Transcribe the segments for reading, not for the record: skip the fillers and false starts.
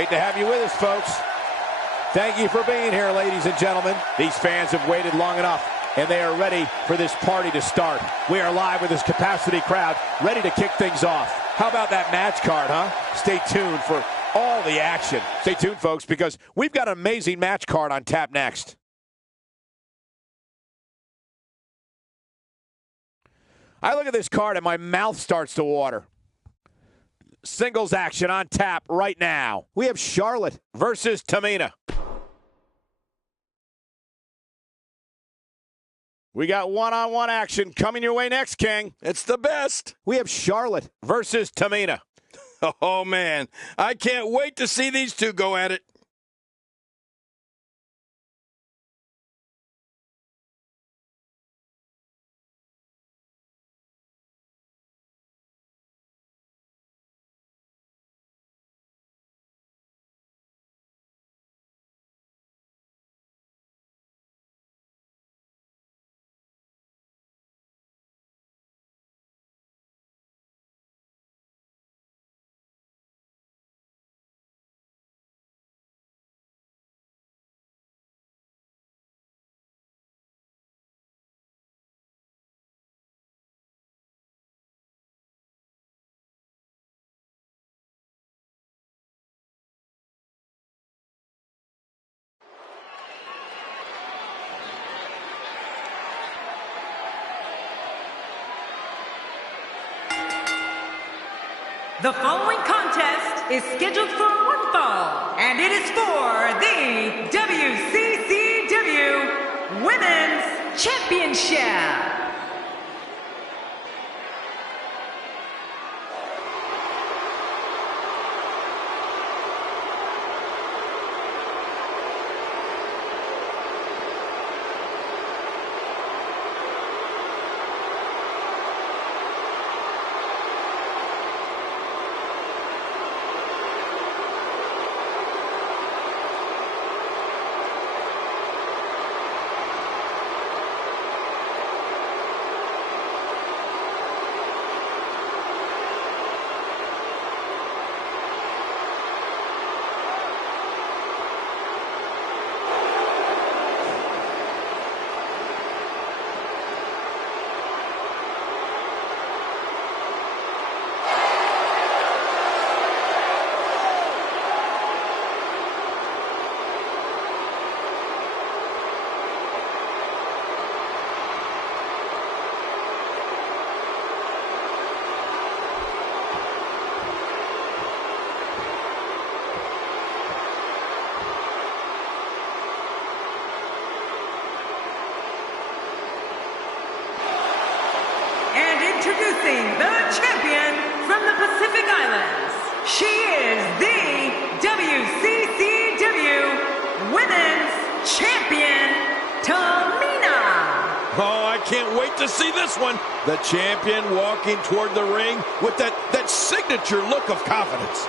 Great to have you with us, folks. Thank you for being here, ladies and gentlemen. These fans have waited long enough, and they are ready for this party to start. We are live with this capacity crowd, ready to kick things off. How about that match card, huh? Stay tuned for all the action. Stay tuned, folks, because we've got an amazing match card on tap next. I look at this card and my mouth starts to water. Singles action on tap right now. We have Charlotte versus Tamina. We got one-on-one action coming your way next, King. It's the best. We have Charlotte versus Tamina. Oh, man. I can't wait to see these two go at it. The following contest is scheduled for one fall, and it is for the WCW Women's Championship. Introducing the champion from the Pacific Islands. She is the WCCW Women's Champion, Tamina. Oh, I can't wait to see this one. The champion walking toward the ring with that signature look of confidence.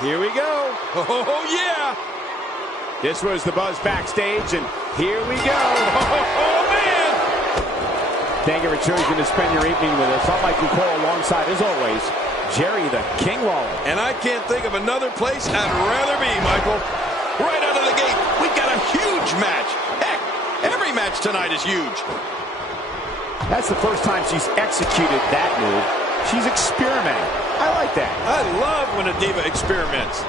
Here we go. Oh, yeah. This was the buzz backstage, and here we go. Oh, man. Thank you for choosing to spend your evening with us. I'm Michael Cole alongside, as always, Jerry the King Lawler. And I can't think of another place I'd rather be, Michael. Right out of the gate, we've got a huge match. Heck, every match tonight is huge. That's the first time she's executed that move. She's experimenting. I like that. I love when a diva experiments.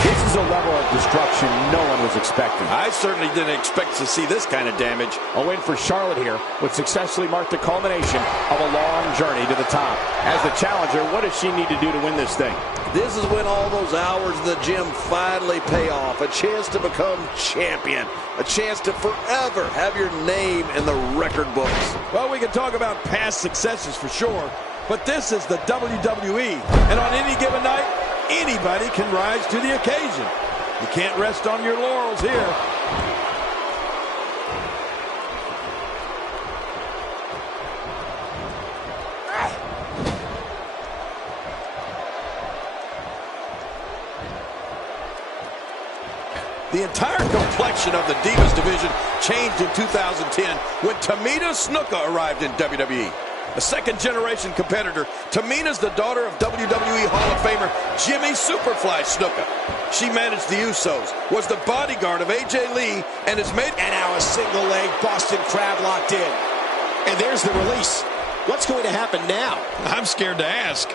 This is a level of destruction no one was expecting. I certainly didn't expect to see this kind of damage. A win for Charlotte here would successfully mark the culmination of a long journey to the top. As the challenger, what does she need to do to win this thing? This is when all those hours in the gym finally pay off. A chance to become champion. A chance to forever have your name in the record books. Well, we can talk about past successes for sure, but this is the WWE, and on any given night, anybody can rise to the occasion. You can't rest on your laurels here. The entire complexion of the Divas division changed in 2010 when Tamina Snuka arrived in WWE. A second-generation competitor, Tamina's the daughter of WWE Hall of Famer Jimmy Superfly Snuka. She managed the Usos, was the bodyguard of AJ Lee, and has made... And now a single-leg Boston Crab locked in. And there's the release. What's going to happen now? I'm scared to ask.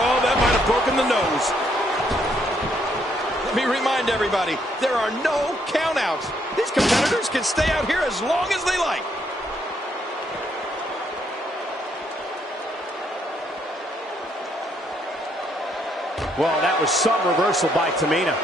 Oh, that might have broken the nose. Let me remind everybody, there are no countouts. These competitors can stay out here as long as they like. Well, that was some reversal by Tamina.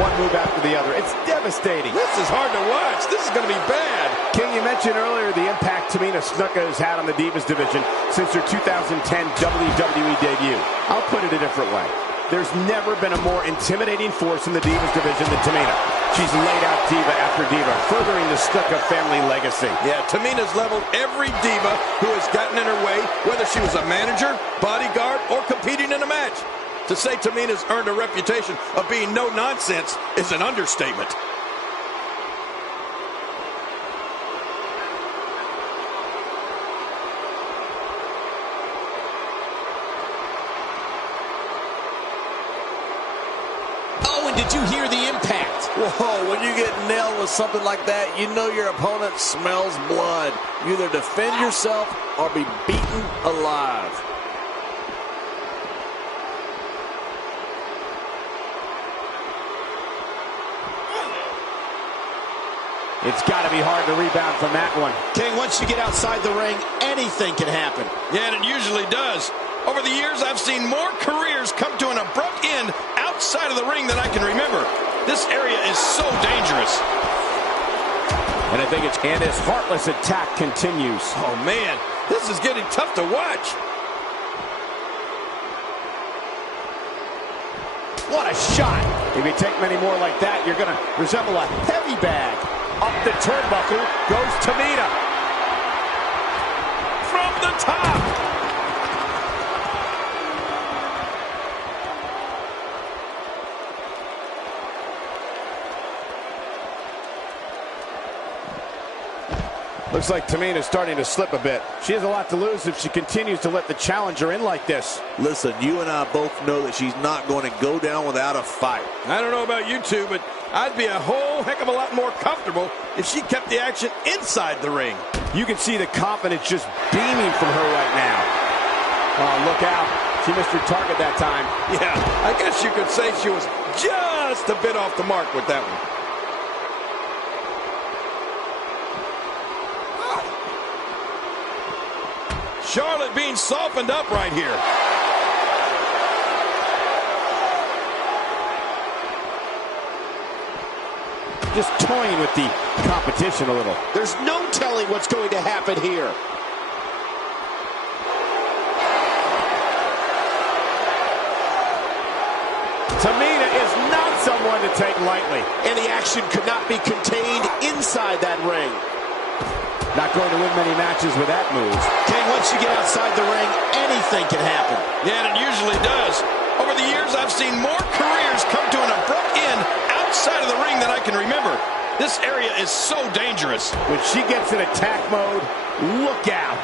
One move after the other. It's devastating. This is hard to watch. This is going to be bad. King, you mentioned earlier the impact Tamina Snuka has had on the Divas division since her 2010 WWE debut. I'll put it a different way. There's never been a more intimidating force in the Divas division than Tamina. She's laid out diva after diva, furthering the Snuka family legacy. Yeah, Tamina's leveled every diva who has gotten in her way, whether she was a manager, bodyguard, or competing in a match. To say Tamina's earned a reputation of being no nonsense is an understatement. Oh, and did you hear the impact? Whoa, when you get nailed with something like that, you know your opponent smells blood. You either defend yourself or be beaten alive. It's got to be hard to rebound from that one. King, once you get outside the ring, anything can happen. Yeah, and it usually does. Over the years, I've seen more careers come to an abrupt end outside of the ring than I can remember. This area is so dangerous. And I think it's... And his heartless attack continues. Oh, man, this is getting tough to watch. What a shot. If you take many more like that, you're going to resemble a heavy bag. Up the turnbuckle goes Tamina. From the top. Looks like Tamina's starting to slip a bit. She has a lot to lose if she continues to let the challenger in like this. Listen, you and I both know that she's not going to go down without a fight. I don't know about you two, but I'd be a whole heck of a lot more comfortable if she kept the action inside the ring. You can see the confidence just beaming from her right now. Oh, look out. She missed her target that time. Yeah, I guess you could say she was just a bit off the mark with that one. Charlotte being softened up right here. Just toying with the competition a little. There's no telling what's going to happen here. Tamina is not someone to take lightly. And the action could not be contained inside that ring. Not going to win many matches with that move. King, once you get outside the ring, anything can happen. Yeah, and it usually does. Over the years, I've seen more careers come to an abrupt end outside of the ring than I can remember. This area is so dangerous. When she gets in attack mode, look out.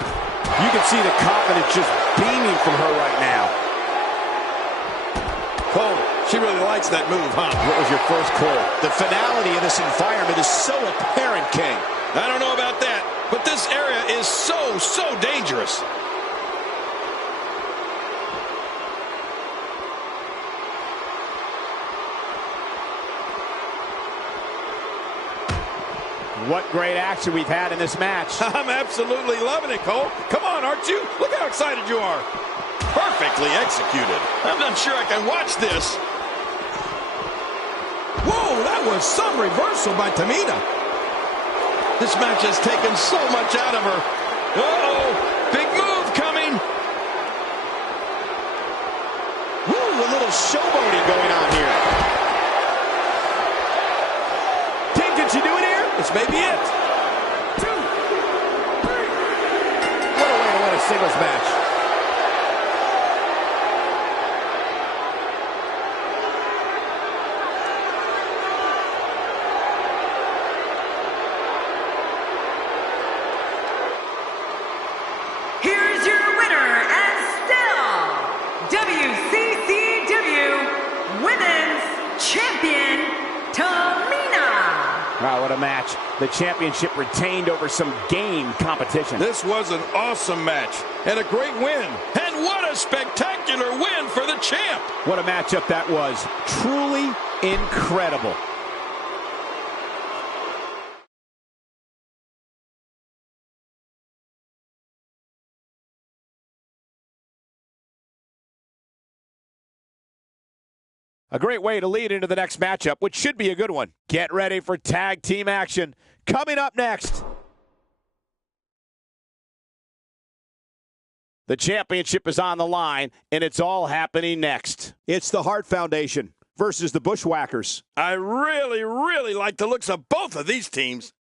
You can see the confidence just beaming from her right now. Cole, she really likes that move, huh? What was your first clue? The finality of this environment is so apparent, King. I don't know about that, but this area is so dangerous. What great action we've had in this match. I'm absolutely loving it, Cole. Come on, aren't you? Look how excited you are. Perfectly executed. I'm not sure I can watch this. Whoa, that was some reversal by Tamina. This match has taken so much out of her. Uh-oh, big move coming. Woo, a little showboating going on here. King, did she do it here? This may be it. 2, 3. What a way to win a singles match. champion, Tamina. Wow, what a match. The championship retained over some game competition. This was an awesome match and a great win. And what a spectacular win for the champ. What a matchup that was. Truly incredible. A great way to lead into the next matchup, which should be a good one. Get ready for tag team action. Coming up next. The championship is on the line, and it's all happening next. It's the Hart Foundation versus the Bushwhackers. I really, really like the looks of both of these teams.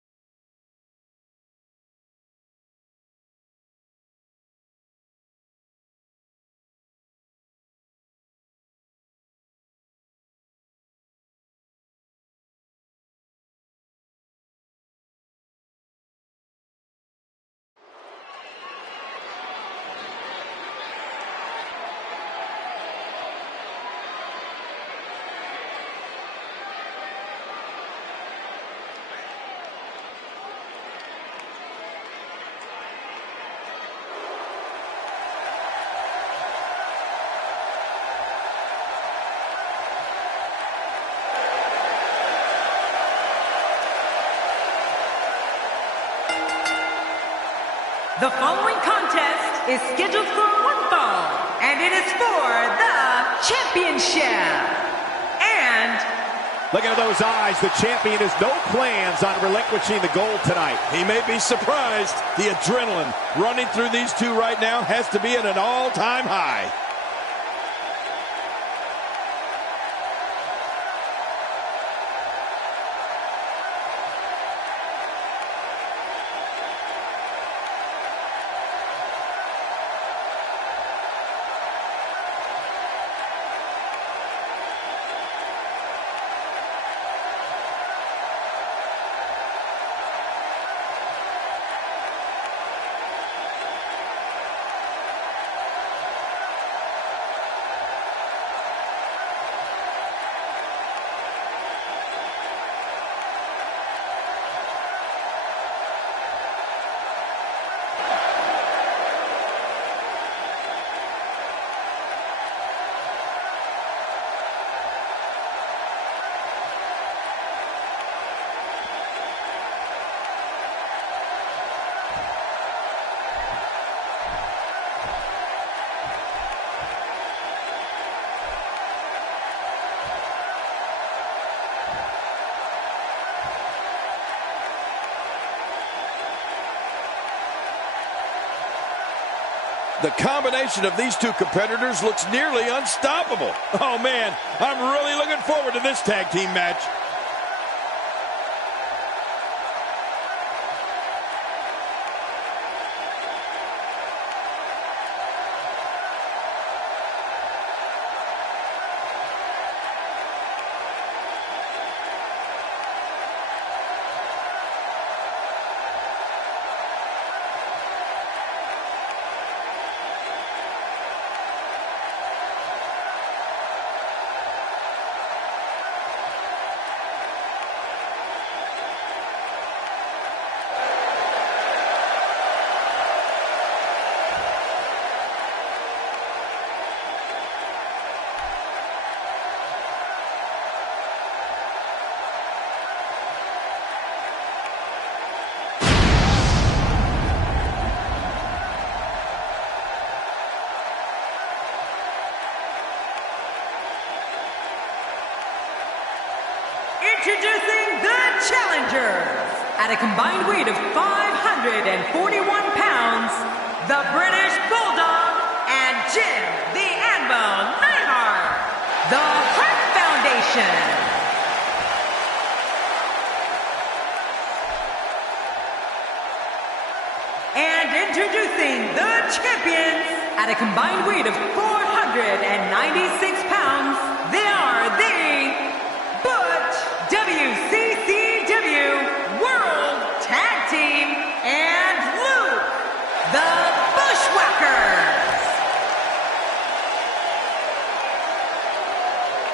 The following contest is scheduled for one fall, and it is for the championship. And look at those eyes. The champion has no plans on relinquishing the gold tonight. He may be surprised. The adrenaline running through these two right now has to be at an all-time high. The combination of these two competitors looks nearly unstoppable. Oh, man, I'm really looking forward to this tag team match. Introducing the challengers. At a combined weight of 541 pounds, the British Bulldog and Jim the Anvil Neidhart, the Hart Foundation. And introducing the champions. At a combined weight of 496 pounds, they are the WCW World Tag Team and Luke, the Bushwhackers.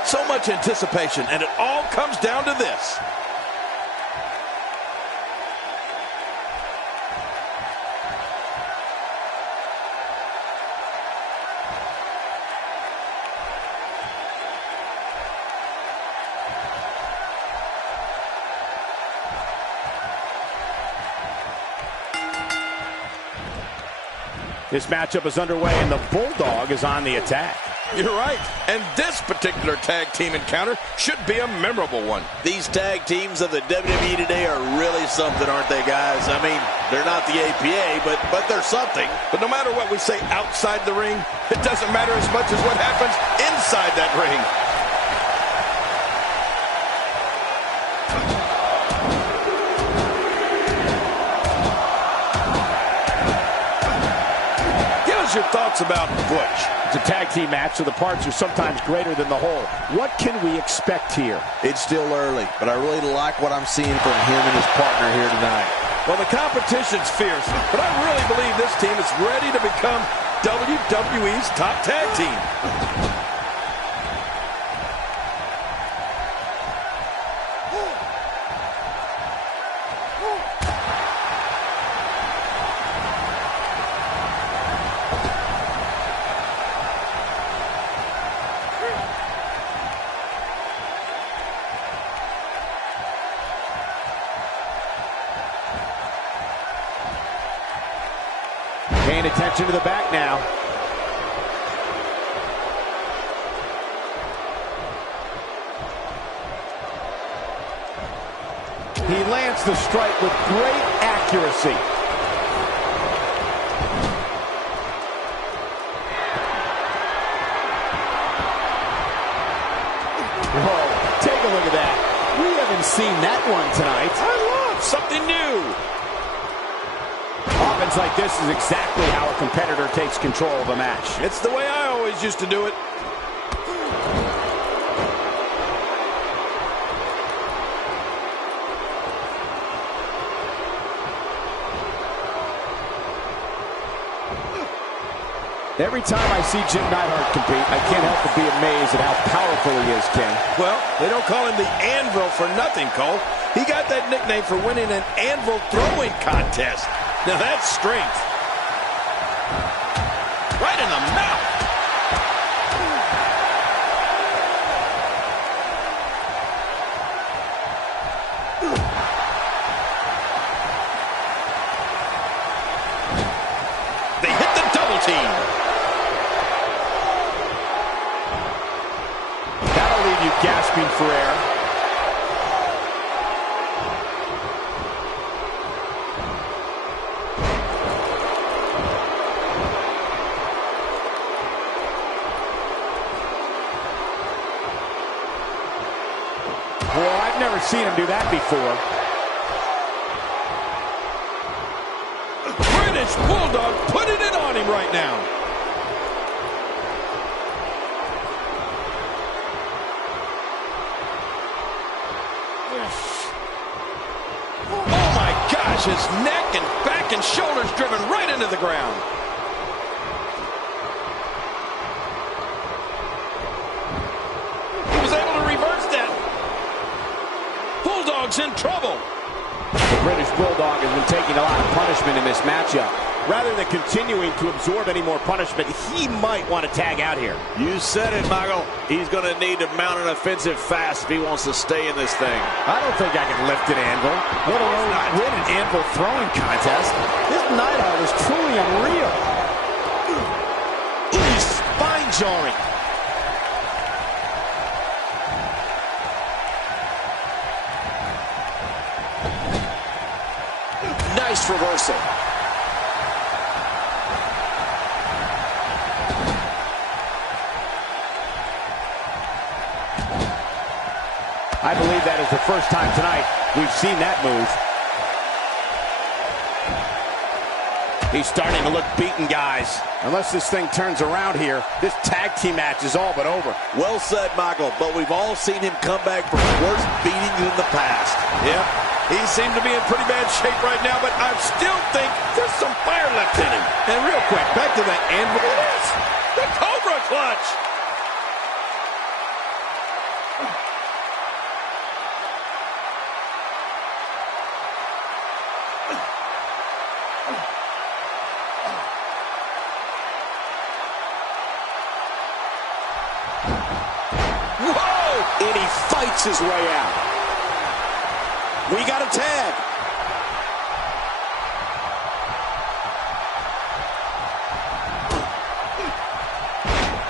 So much much anticipation, and it all comes down to this. This matchup is underway, and the Bulldog is on the attack. You're right. And this particular tag team encounter should be a memorable one. These tag teams of the WWE today are really something, aren't they, guys? I mean, they're not the APA, but they're something. But no matter what we say outside the ring, it doesn't matter as much as what happens inside that ring. Your thoughts about Butch? It's a tag team match, so the parts are sometimes greater than the whole. What can we expect here? It's still early, but I really like what I'm seeing from him and his partner here tonight. Well, the competition's fierce, but I really believe this team is ready to become WWE's top tag team. Paying attention to the back now. He lands the strike with great accuracy. Whoa, take a look at that. We haven't seen that one tonight. I love something new. Offense like this is exactly how a competitor takes control of a match. It's the way I always used to do it. Every time I see Jim Neidhart compete, I can't help but be amazed at how powerful he is, King. Well, they don't call him the Anvil for nothing, Cole. He got that nickname for winning an anvil throwing contest. Now that's strength. Right in the mouth. They hit the double team. That'll leave you gasping for air. Well, I've never seen him do that before. British Bulldog putting it on him right now. Oh my gosh, his neck and back and shoulders driven right into the ground. He was able to reverse that. Bulldog's in trouble. The British Bulldog has been taking a lot of punishment in this matchup. Rather than continuing to absorb any more punishment, he might want to tag out here. You said it, Michael. He's going to need to mount an offensive fast if he wants to stay in this thing. I don't think I can lift an anvil, let alone win an anvil throwing contest. This Neidhart is truly unreal. Ooh, spine jarring. Nice reversal. I believe that is the first time tonight we've seen that move. He's starting to look beaten, guys. Unless this thing turns around here, this tag team match is all but over. Well said, Michael, but we've all seen him come back from worse beatings in the past. Yeah, he seems to be in pretty bad shape right now, but I still think there's some fire left in him. And real quick, back to that anvil. The Cobra Clutch. fights his way out. We got a tag.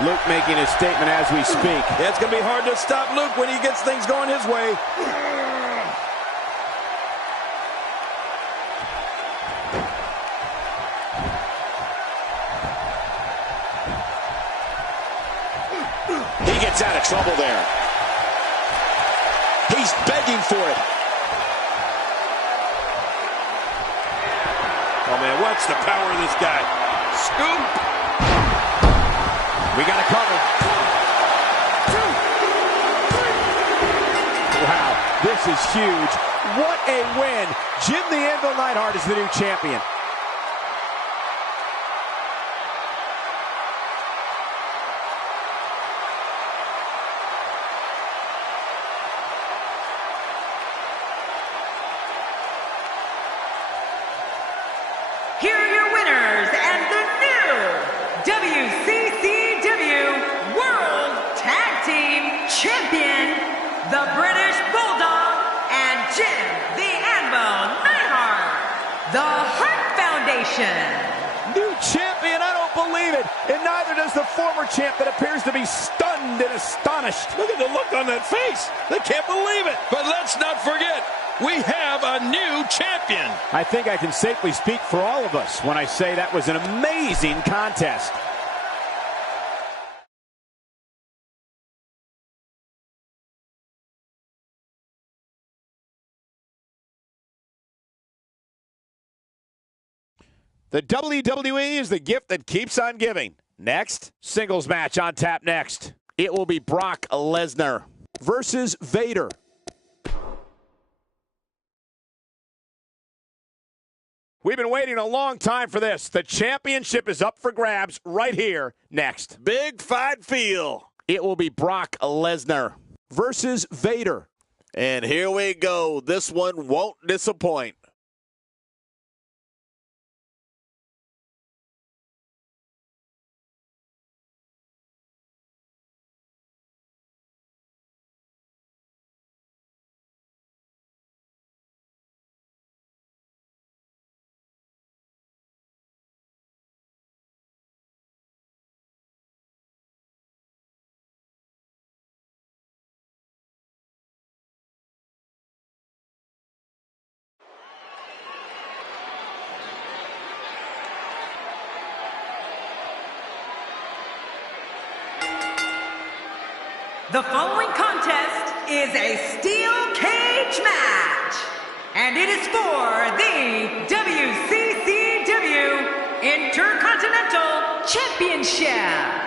Luke making a statement as we speak. Yeah, it's going to be hard to stop Luke when he gets things going his way. He gets out of trouble there. He's begging for it. Oh, man, what's the power of this guy? Scoop. We got it covered. Wow, this is huge. What a win. Jim the Anvil Neidhart is the new champion. Here are your winners and the new WCW World Tag Team Champion, the British Bulldog and Jim the Anvil Neidhart, the Hart Foundation. New champion, I don't believe it. And neither does the former champ that appears to be stunned and astonished. Look at the look on that face. They can't believe it. But let's not forget, we have a new champion. I think I can safely speak for all of us when I say that was an amazing contest. The WWE is the gift that keeps on giving. Next, singles match on tap next. It will be Brock Lesnar versus Vader. We've been waiting a long time for this. The championship is up for grabs right here next. Big fight feel. It will be Brock Lesnar versus Vader. And here we go. This one won't disappoint. The following contest is a steel cage match, and it is for the WCCW Intercontinental Championship.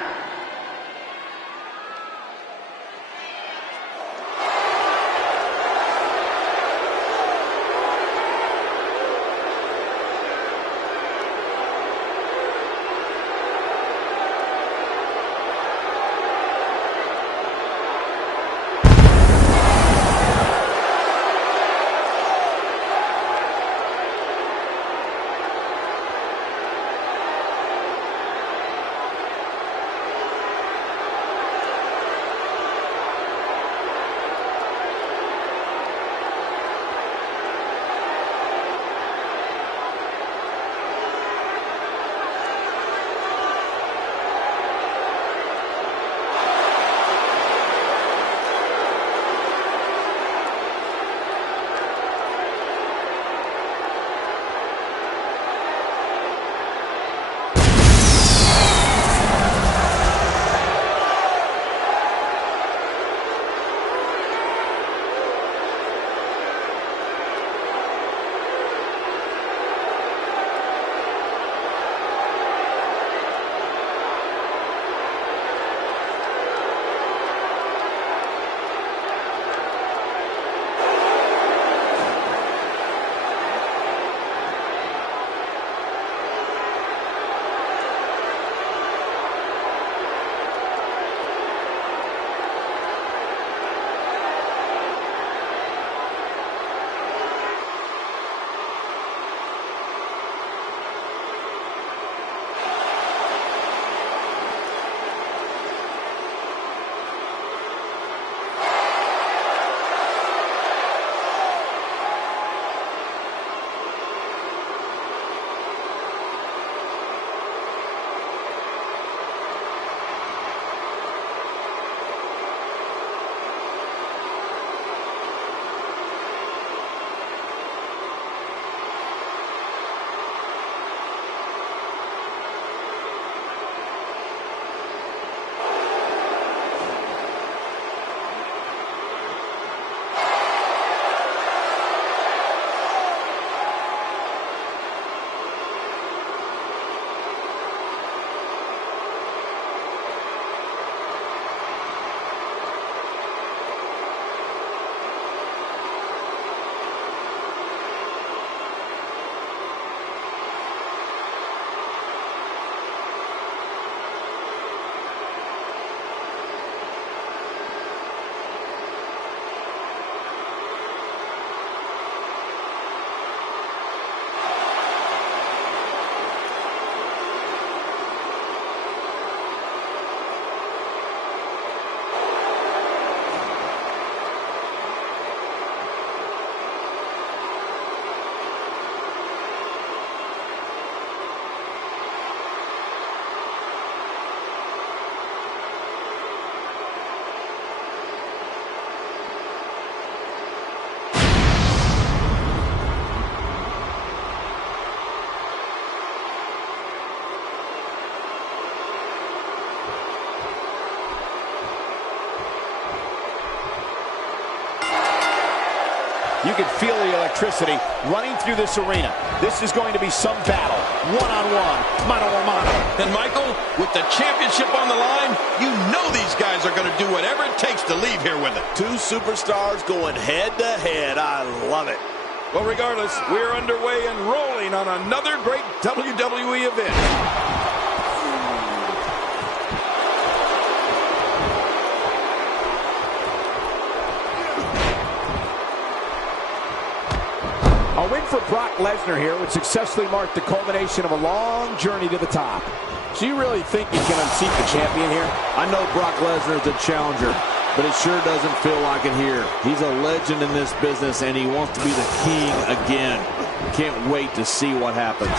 You can feel the electricity running through this arena. This is going to be some battle. One-on-one, mano-a-mano. And Michael, with the championship on the line, you know these guys are going to do whatever it takes to leave here with it. Two superstars going head-to-head. I love it. Well, regardless, we're underway and rolling on another great WWE event. A win for Brock Lesnar here would successfully mark the culmination of a long journey to the top. So you really think you can unseat the champion here? I know Brock Lesnar is the challenger, but it sure doesn't feel like it here. He's a legend in this business, and he wants to be the king again. Can't wait to see what happens.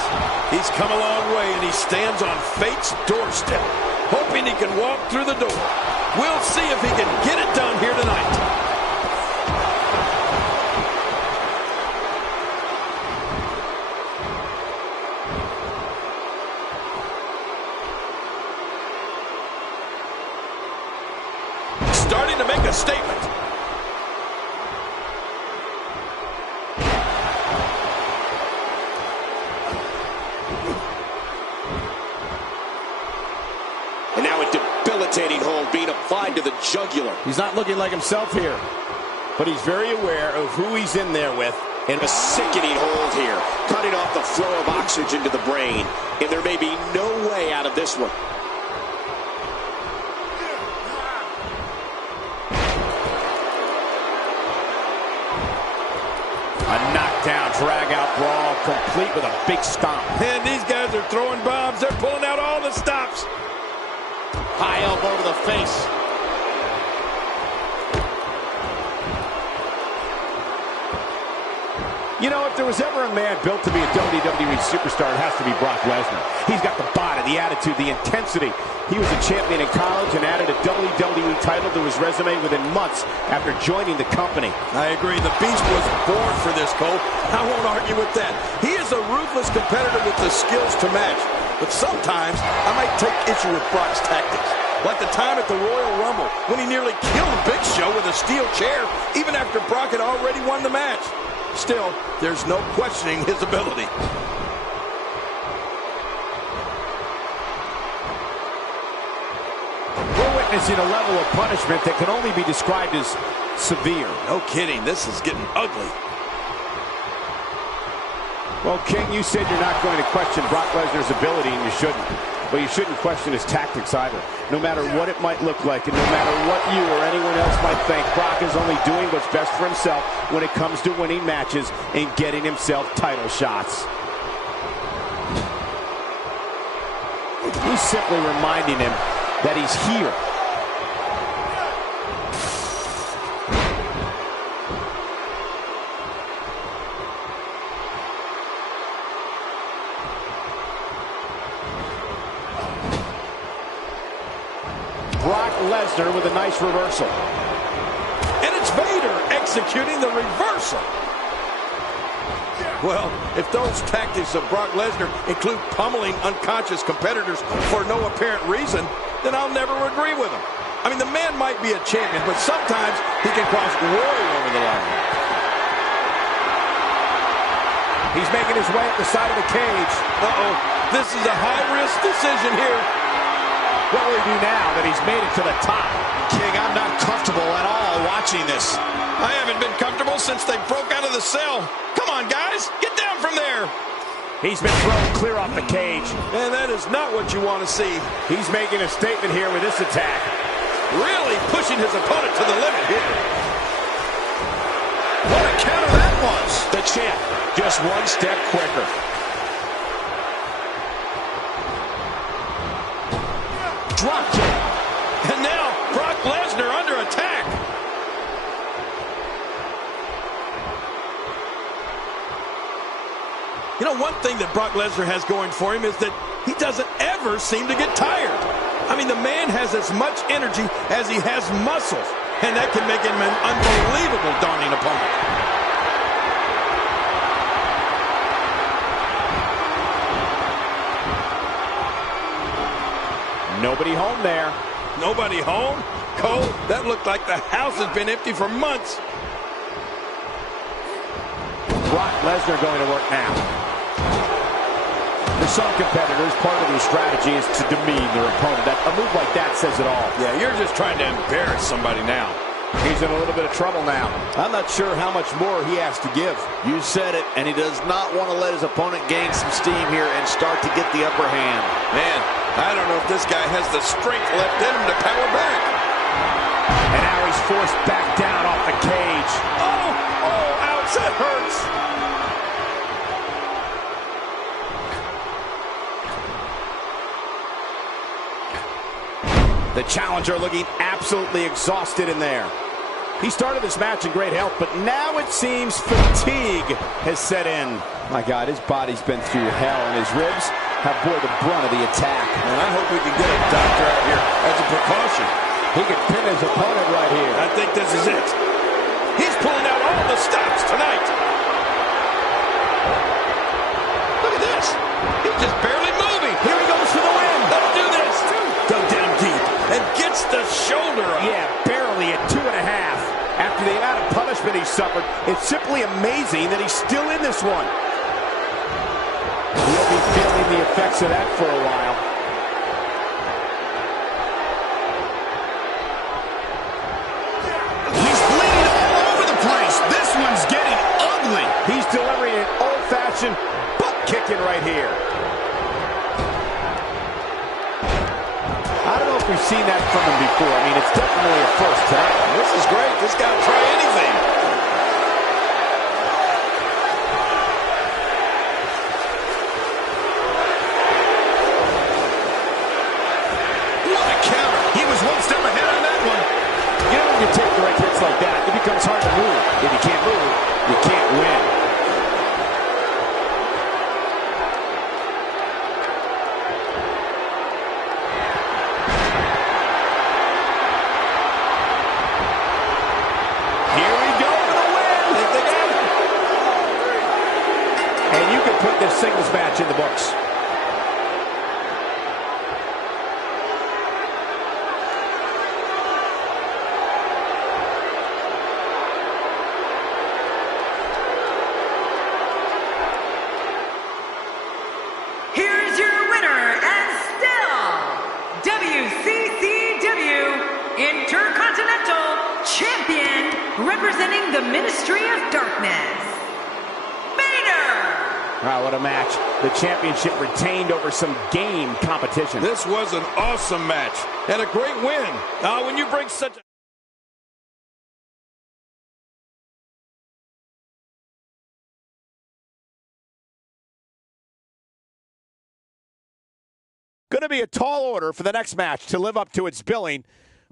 He's come a long way, and he stands on fate's doorstep, hoping he can walk through the door. We'll see if he can get it done here tonight. Starting to make a statement. And now a debilitating hold being applied to the jugular. He's not looking like himself here, but he's very aware of who he's in there with. And a sickening hold here, cutting off the flow of oxygen to the brain. And there may be no way out of this one. A knockdown, drag-out brawl, complete with a big stomp. And these guys are throwing bombs. They're pulling out all the stops. High elbow to the face. You know, if there was ever a man built to be a WWE superstar, it has to be Brock Lesnar. He's got the body, the attitude, the intensity. He was a champion in college and added a WWE title to his resume within months after joining the company. I agree. The Beast was born for this, Cole. I won't argue with that. He is a ruthless competitor with the skills to match. But sometimes I might take issue with Brock's tactics. Like the time at the Royal Rumble when he nearly killed Big Show with a steel chair, even after Brock had already won the match. Still, there's no questioning his ability. We're witnessing a level of punishment that can only be described as severe. No kidding, this is getting ugly. Well, King, you said you're not going to question Brock Lesnar's ability, and you shouldn't. But you shouldn't question his tactics either. No matter what it might look like, and no matter what you or anyone else might think, Brock is only doing what's best for himself when it comes to winning matches and getting himself title shots. He's simply reminding him that he's here. Brock Lesnar with a nice reversal. And it's Vader executing the reversal. Well, if those tactics of Brock Lesnar include pummeling unconscious competitors for no apparent reason, then I'll never agree with him. I mean, the man might be a champion, but sometimes he can cross way over the line. He's making his way up the side of the cage. Uh-oh, this is a high-risk decision here. What will he do now that he's made it to the top? King, I'm not comfortable at all watching this. I haven't been comfortable since they broke out of the cell. Come on, guys, get down from there. He's been thrown clear off the cage. And that is not what you want to see. He's making a statement here with this attack. Really pushing his opponent to the limit here. What a counter that was. The champ, just one step quicker. Drop kick. And now Brock Lesnar under attack. You know, one thing that Brock Lesnar has going for him is that he doesn't ever seem to get tired. I mean, the man has as much energy as he has muscles, and that can make him an unbelievable daunting opponent. Nobody home there. Nobody home? Cole, that looked like the house has been empty for months. Brock Lesnar going to work now? For some competitors, part of their strategy is to demean their opponent. A move like that says it all. Yeah, you're just trying to embarrass somebody now. He's in a little bit of trouble now. I'm not sure how much more he has to give. You said it, and he does not want to let his opponent gain some steam here and start to get the upper hand. Man, I don't know if this guy has the strength left in him to power back. And now he's forced back down off the cage. Oh, ouch, that hurts. The challenger looking absolutely exhausted in there. He started this match in great health, but now it seems fatigue has set in. My God, his body's been through hell, and his ribs have bore the brunt of the attack. And I hope we can get a doctor out here as a precaution. He could pin his opponent right here. I think this is it. He's pulling out all the stops tonight. Look at this. He's just barely moving. Here he goes for the win. Let's do this. Dug down deep and gets the shoulder up. Yeah, barely at 2.5. After the amount of punishment he suffered, it's simply amazing that he's still in this one. He'll be feeling the effects of that for a while. He's bleeding all over the place. This one's getting ugly. He's delivering an old-fashioned butt kicking right here. I don't know if we've seen that from him before. I mean, it's definitely a first tonight. This is great. This guy will try anything. What a counter. He was one step ahead on that one. You know, when you take the right hits like that, it becomes hard to move. If you can't move, you can't win. Here we go for the win. And you can put this singles match in the books. Here's your winner and still WCCW Intercontinental Champion, representing the Ministry of Darkness, Vader! Wow, what a match. The championship retained over some game competition. This was an awesome match and a great win. When you bring such a Going to be a tall order for the next match to live up to its billing,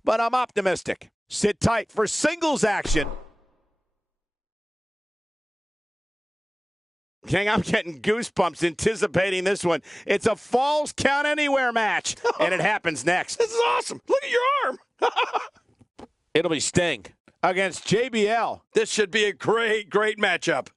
but I'm optimistic. Sit tight for singles action. King, I'm getting goosebumps anticipating this one. It's a Falls Count Anywhere match, and it happens next. This is awesome. Look at your arm. It'll be Sting against JBL. This should be a great matchup.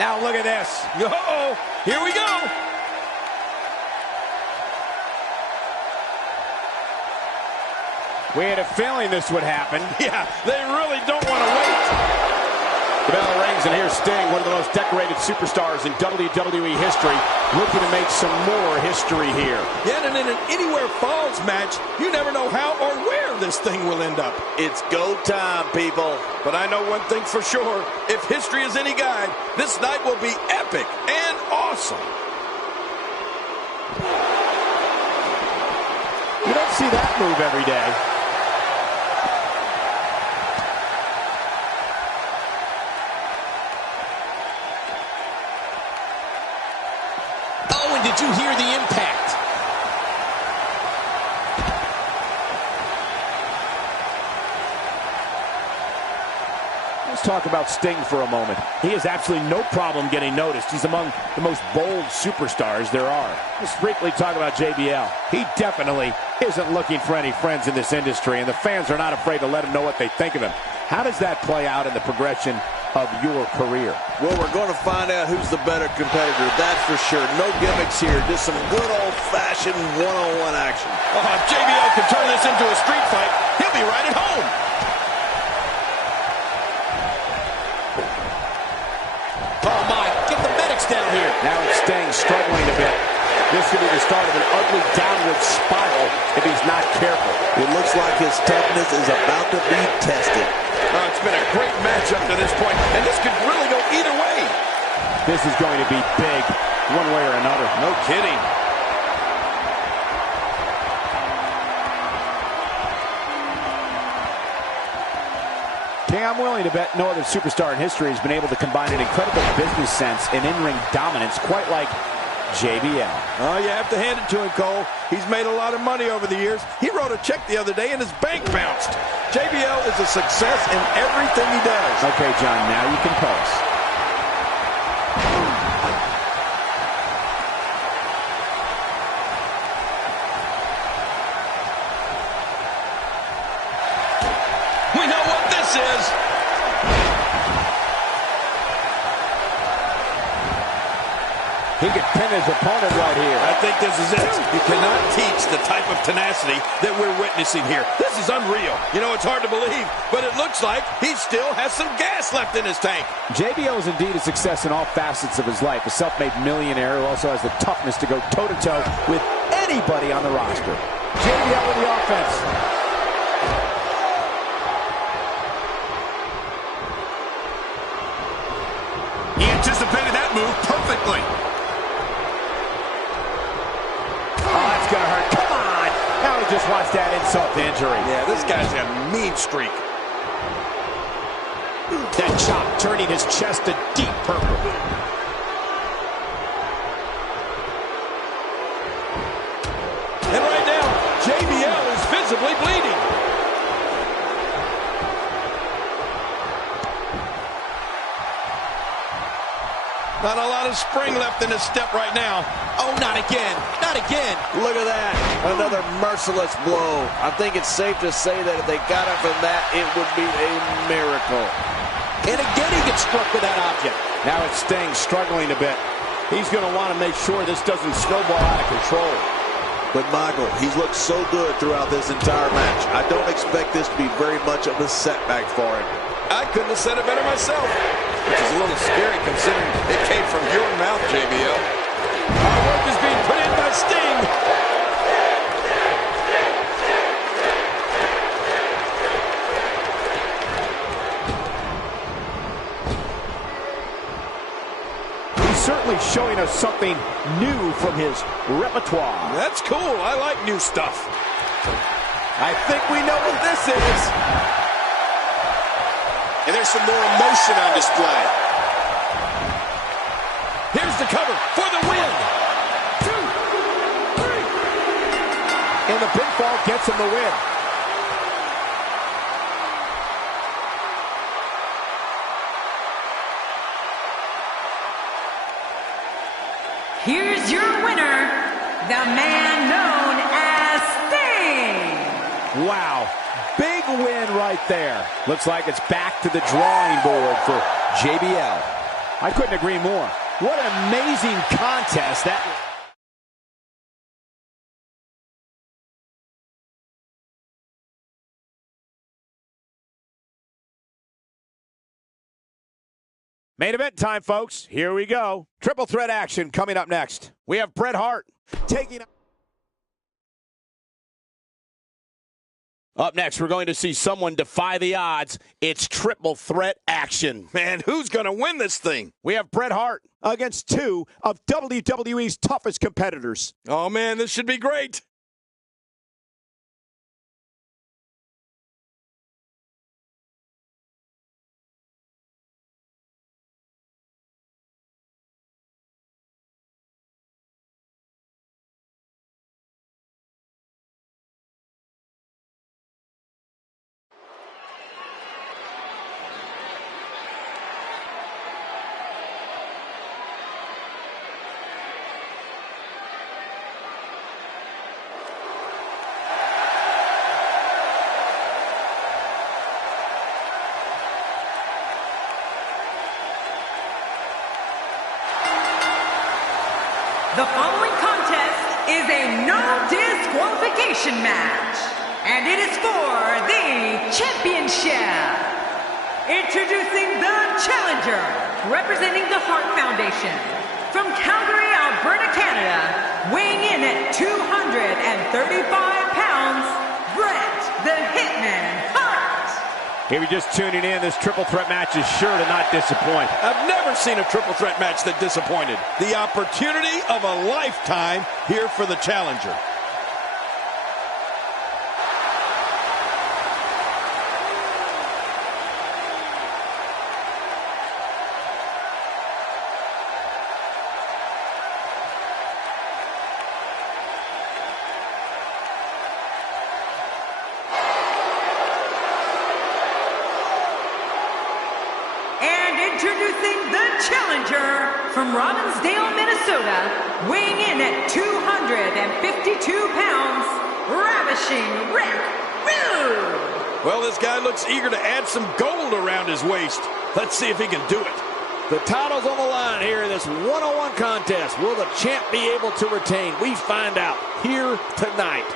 Now look at this. Uh-oh, here we go. We had a feeling this would happen. Yeah, they really don't want to wait. The bell rings, and here's Sting, one of the most decorated superstars in WWE history, looking to make some more history here. Yet in an Anywhere Falls match, you never know how or where this thing will end up. It's go time, people. But I know one thing for sure. If history is any guide, this night will be epic and awesome. You don't see that move every day. Oh, and did you hear the impact? Let's talk about Sting for a moment. He has absolutely no problem getting noticed. He's among the most bold superstars there are. Let's briefly talk about JBL. He definitely isn't looking for any friends in this industry, and the fans are not afraid to let him know what they think of him. How does that play out in the progression of your career? Well, we're going to find out who's the better competitor, that's for sure. No gimmicks here, just some good old-fashioned one-on-one action. Oh, if JBL can turn this into a street fight, he'll be right at home. Oh, my. Get the medics down here. Now it's Sting struggling a bit. This could be the start of an ugly downward spiral if he's not careful. It looks like his toughness is about to be tested. Oh, it's been a great match up to this point, and this could really go either way. This is going to be big, one way or another. No kidding. Okay, I'm willing to bet no other superstar in history has been able to combine an incredible business sense and in-ring dominance quite like JBL. Oh, you have to hand it to him, Cole. He's made a lot of money over the years. He wrote a check the other day and his bank bounced. JBL is a success in everything he does. Okay, John, now you can pose. We know what this is. He could pin his opponent right here. I think this is it. You cannot teach the type of tenacity that we're witnessing here. This is unreal. You know, it's hard to believe, but it looks like he still has some gas left in his tank. JBL is indeed a success in all facets of his life. A self-made millionaire who also has the toughness to go toe-to-toe with anybody on the roster. JBL with the offense. He anticipated that move perfectly. Oh, that's going to hurt. Come on. Now he just wants that insult to injury. Yeah, this guy's a mean streak. That chop turning his chest to deep purple. And right now, JBL is visibly bleeding. Not a lot of spring left in his step right now. Oh, not again. Not again. Look at that. Another merciless blow. I think it's safe to say that if they got it from that, it would be a miracle. And again he gets struck with that object. Now it's Sting struggling a bit. He's going to want to make sure this doesn't snowball out of control. But Michael, he's looked so good throughout this entire match. I don't expect this to be very much of a setback for him. I couldn't have said it better myself. Which is a little scary considering it came from your mouth, JBL. Hard work is being put in by Sting. He's certainly showing us something new from his repertoire. That's cool. I like new stuff. I think we know what this is. And there's some more emotion on display. Here's the cover for the win. 2, 3. And the pinfall gets him the win. Here's your winner, the man known as Sting. Wow. Big win right there. Looks like it's back to the drawing board for JBL. I couldn't agree more. What an amazing contest that. Main event time, folks. Here we go. Triple threat action coming up next. We have Bret Hart taking. Up next, we're going to see someone defy the odds. It's triple threat action. Man, who's going to win this thing? We have Bret Hart against two of WWE's toughest competitors. Oh, man, this should be great. The following contest is a no disqualification match, and it is for the championship. Introducing the challenger, representing the Hart Foundation, from Calgary, Alberta, Canada, weighing in at 235 pounds, Bret the Hitman Hart. If you're just tuning in, this triple threat match is sure to not disappoint. I've never seen a triple threat match that disappointed. The opportunity of a lifetime here for the challenger. Introducing the challenger from Robbinsdale, Minnesota, weighing in at 252 pounds, Ravishing Rick Rude. Well, this guy looks eager to add some gold around his waist. Let's see if he can do it. The title's on the line here in this one-on-one contest. Will the champ be able to retain? We find out here tonight.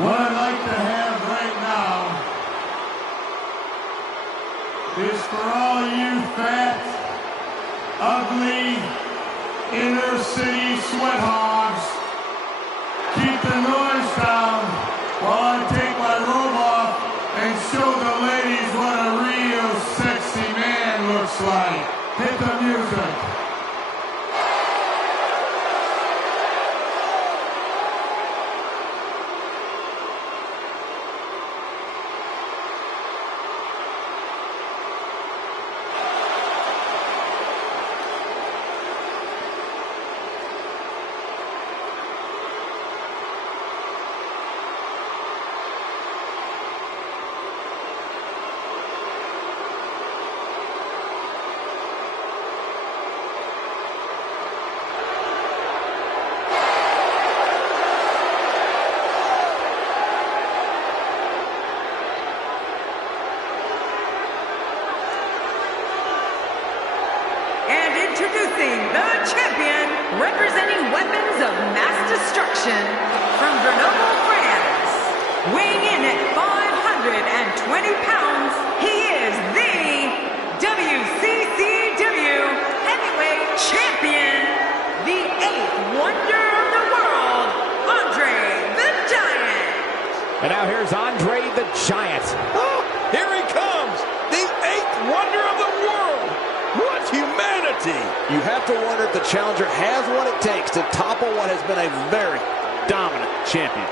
What I'd like to have right now is for all you fat, ugly, inner city sweat hogs, keep the noise down while I take my robe off and show the ladies what a real sexy man looks like. Hit the music. Introducing the champion, representing weapons of mass destruction, from Grenoble, France, weighing in at 520 pounds, he is the WCW Heavyweight Champion, the 8th Wonder of the World, Andre the Giant. And now here's Andre the Giant. Oh, here he comes, the 8th Wonder of the World. What humanity! You have to wonder if the challenger has what it takes to topple what has been a very dominant champion.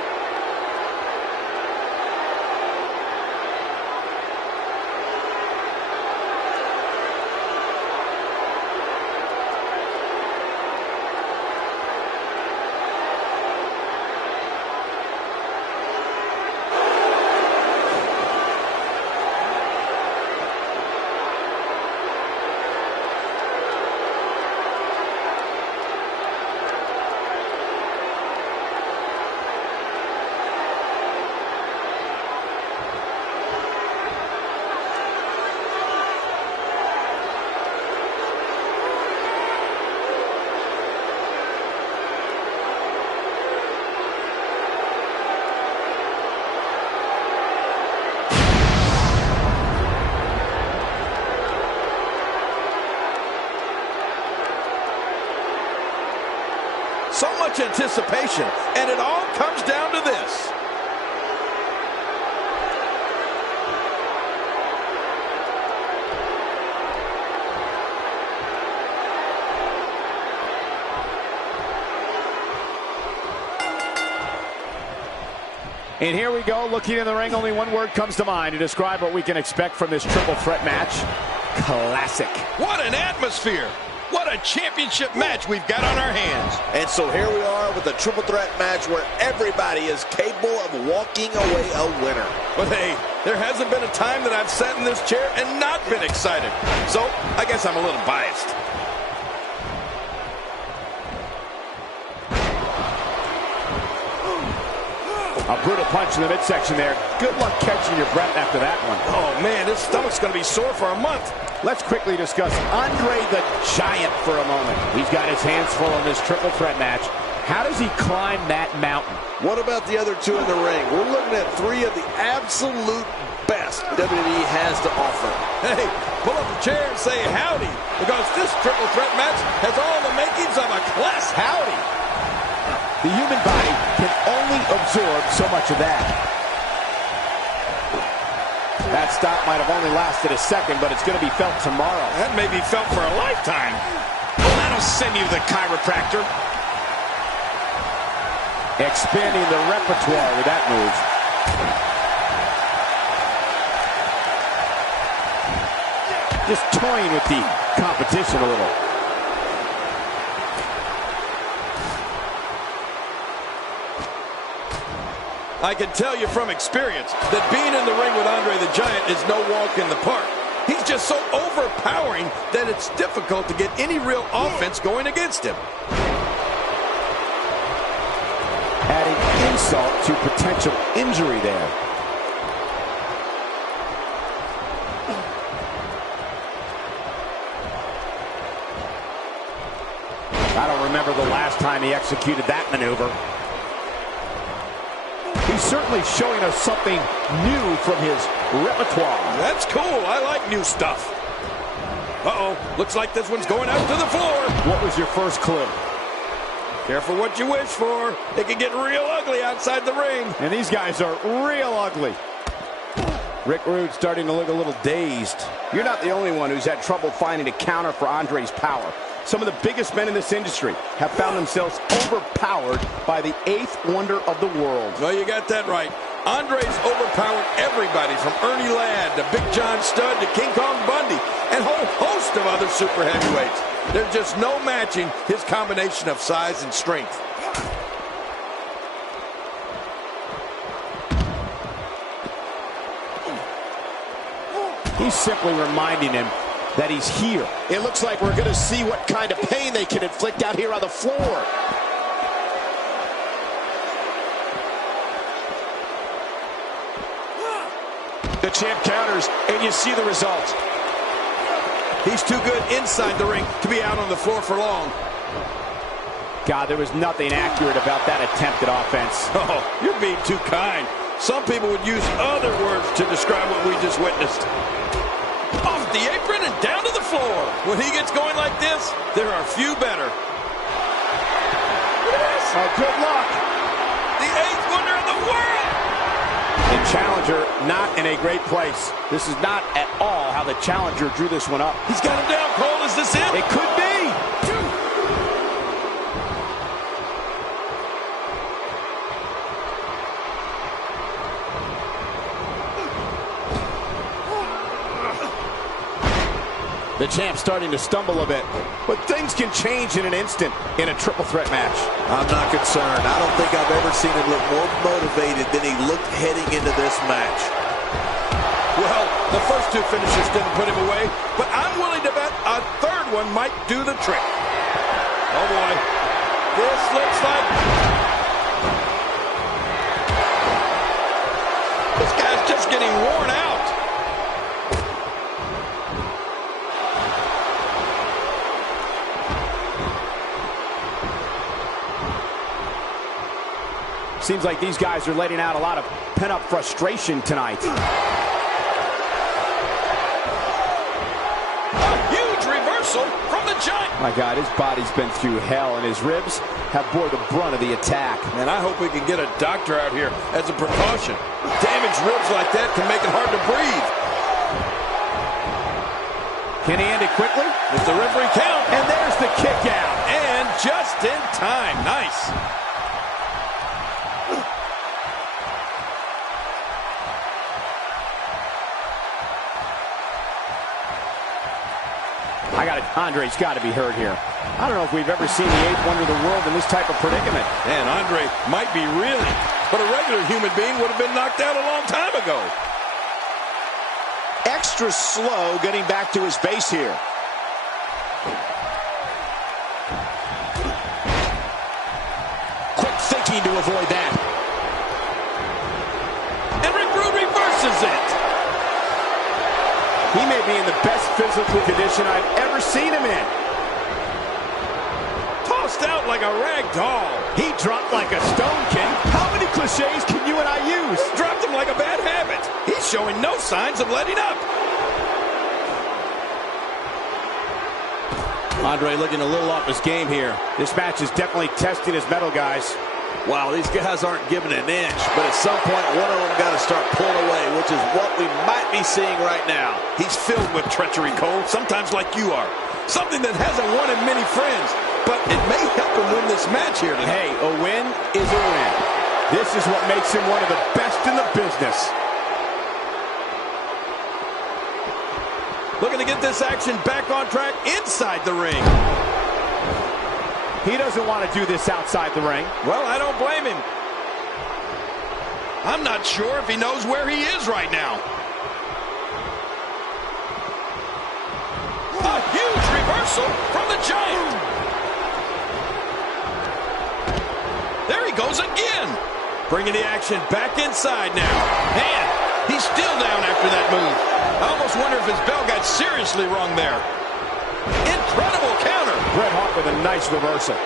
much anticipation, and it all comes down to this. And here we go, looking in the ring, only one word comes to mind to describe what we can expect from this triple threat match. Classic. What an atmosphere. What a championship match we've got on our hands. And so here we are with a triple threat match where everybody is capable of walking away a winner. But hey, there hasn't been a time that I've sat in this chair and not been excited. So I guess I'm a little biased. A brutal punch in the midsection there. Good luck catching your breath after that one. Oh, man, this stomach's going to be sore for a month. Let's quickly discuss Andre the Giant for a moment. He's got his hands full in this triple threat match. How does he climb that mountain? What about the other two in the ring? We're looking at three of the absolute best WWE has to offer. Hey, pull up a chair and say howdy, because this triple threat match has all the makings of a class howdy. The human body can only absorb so much of that. That stop might have only lasted a second, but it's going to be felt tomorrow. That may be felt for a lifetime. Well, that'll send you to the chiropractor. Expanding the repertoire with that move. Just toying with the competition a little. I can tell you from experience that being in the ring with Andre the Giant is no walk in the park. He's just so overpowering that it's difficult to get any real offense going against him. Adding insult to potential injury there. I don't remember the last time he executed that maneuver. He's certainly showing us something new from his repertoire. That's cool. I like new stuff. Uh-oh. Looks like this one's going out to the floor. What was your first clue? Careful what you wish for. It can get real ugly outside the ring. And these guys are real ugly. Rick Rude starting to look a little dazed. You're not the only one who's had trouble finding a counter for Andre's power. Some of the biggest men in this industry have found themselves overpowered by the eighth wonder of the world. Well, you got that right. Andre's overpowered everybody from Ernie Ladd to Big John Studd to King Kong Bundy and a whole host of other super heavyweights. There's just no matching his combination of size and strength. He's simply reminding him that he's here. It looks like we're going to see what kind of pain they can inflict out here on the floor. The champ counters, and you see the result. He's too good inside the ring to be out on the floor for long. God, there was nothing accurate about that attempted offense. Oh, you're being too kind. Some people would use other words to describe what we just witnessed. Off the apron and down to the floor. When he gets going like this, there are few better. Look at this. Oh, good luck. The eighth wonder of the world. The challenger not in a great place. This is not at all how the challenger drew this one up. He's got him down, Cole. Is this it? It could be. The champ's starting to stumble a bit, but things can change in an instant in a triple threat match. I'm not concerned. I don't think I've ever seen him look more motivated than he looked heading into this match. Well, the first two finishes didn't put him away, but I'm willing to bet a third one might do the trick. Oh, boy. This looks like... This guy's just getting worn out. Seems like these guys are letting out a lot of pent-up frustration tonight. A huge reversal from the Giant. My God, his body's been through hell, and his ribs have bore the brunt of the attack. And I hope we can get a doctor out here as a precaution. Damaged ribs like that can make it hard to breathe. Can he end it quickly? With the referee count. And there's the kick out. And just in time. Nice. Andre's got to be hurt here. I don't know if we've ever seen the eighth wonder of the world in this type of predicament. Man, Andre might be reeling, but a regular human being would have been knocked out a long time ago. Extra slow getting back to his base here. Quick thinking to avoid that. And Rick Rude reverses it. He may be in the best physical condition I've ever seen him in. Tossed out like a rag doll. He dropped like a stone king. How many cliches can you and I use? Dropped him like a bad habit. He's showing no signs of letting up. Andre looking a little off his game here. This match is definitely testing his mettle, guys. Wow, these guys aren't giving an inch, but at some point, one of them got to start pulling away, which is what we might be seeing right now. He's filled with treachery, Cole, sometimes like you are. Something that hasn't won him many friends, but it may help him win this match here tonight. Hey, a win is a win. This is what makes him one of the best in the business. Looking to get this action back on track inside the ring. He doesn't want to do this outside the ring. Well, I don't blame him. I'm not sure if he knows where he is right now. A huge reversal from the Giant. There he goes again. Bringing the action back inside now. Man, he's still down after that move. I almost wonder if his bell got seriously wrong there. Incredible counter. Bret Hart with a nice reversal.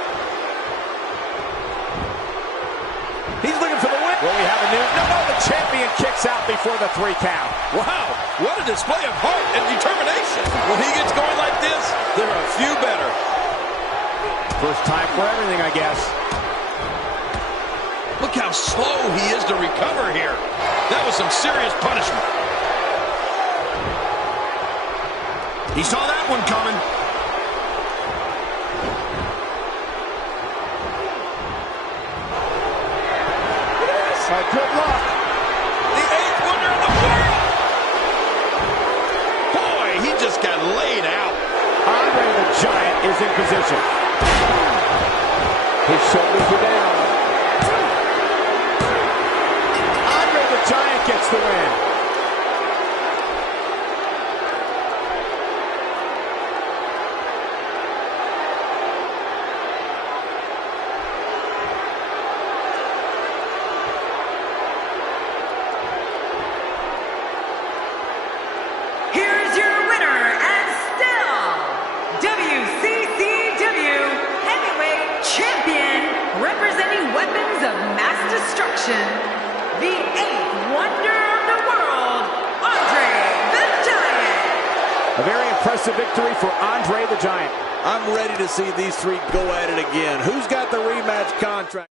He's looking for the win. Will we have a new? No, the champion kicks out before the 3 count. Wow, what a display of heart and determination. When he gets going like this, there are a few better. First time for everything, I guess. Look how slow he is to recover here. That was some serious punishment. He saw that one coming. Good luck. The eighth wonder of the world. Boy, he just got laid out. Andre the Giant is in position. His shoulders are down. Andre the Giant gets the win. Here's your winner and still WCW Heavyweight Champion, representing weapons of mass destruction, the eighth wonder of the world, Andre the Giant. A very impressive victory for Andre the Giant. I'm ready to see these three go at it again. Who's got the rematch contract?